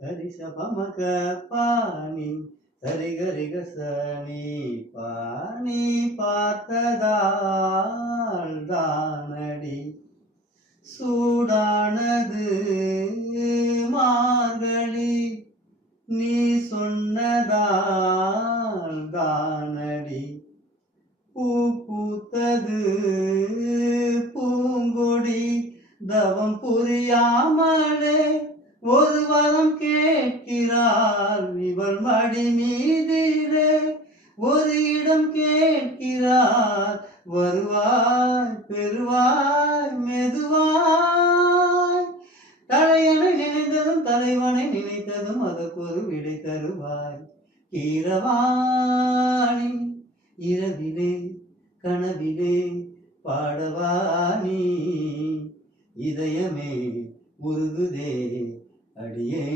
சரிச பமக பாணி சரிகரிக சனி பாணி பார்த்ததால் தானடி சூடானது மார்கழி நீ சொன்னதால் தானடி பூ பூத்தது பூங்கொடி தவம் புரியாமலே ஒரு வரம் கேட்கிறார் இவள் மடி மீதிலே ஒரு இடம் கேட்கிறார் வருவாய் பெறுவாய் மெதுவாய் தலையணை நினைத்ததும் தலைவனை நினைத்ததும் அதற்கு ஒரு விடை தருவாய் கீரவாணி இரவிலே கனவிலே பாடவாணி இதயமே உருகுதே அடியே